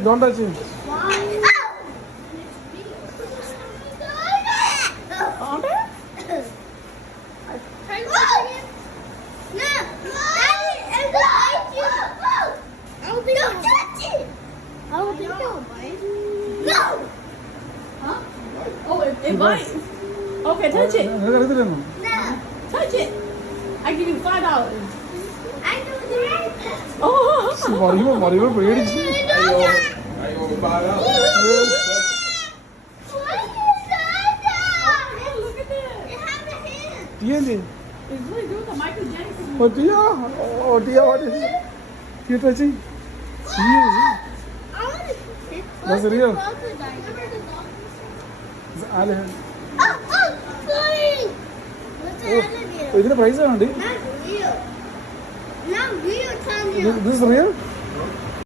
Don't touch him. It bites. Okay, touch it. Touch it. I give you $5. Oh. Mario, pretty. I over $5. Look at that. Tia, It's really good with Michael Jackson. what is it? You touching? That's real. This is real?